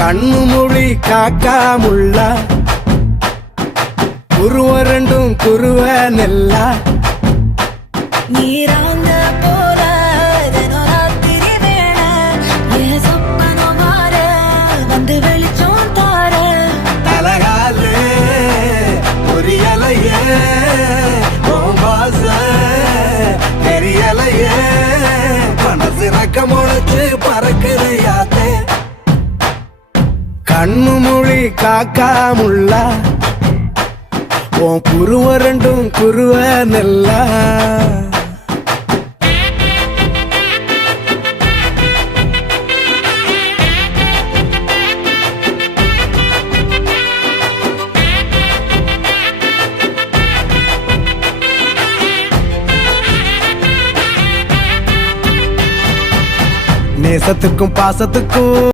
கண்ணு மொழி காக்காமுள்ள குருவ ரெண்டும் குருவ நெல்லா நீராங்க போல தினராத்திரி வேண என் சொப்பனம் மாற வந்து வெளிச்சம் தார தலகாலே பொரியலையே ஓம்பாச தெரியலையே மனசு ரக்க முளைச்சு பறக்குறையாத்தே கண்ணு மொழி காக்காமுள்ள உன் குருவ ரெண்டும் குருவ நெல்லா நேசத்துக்கும் பாசத்துக்கும்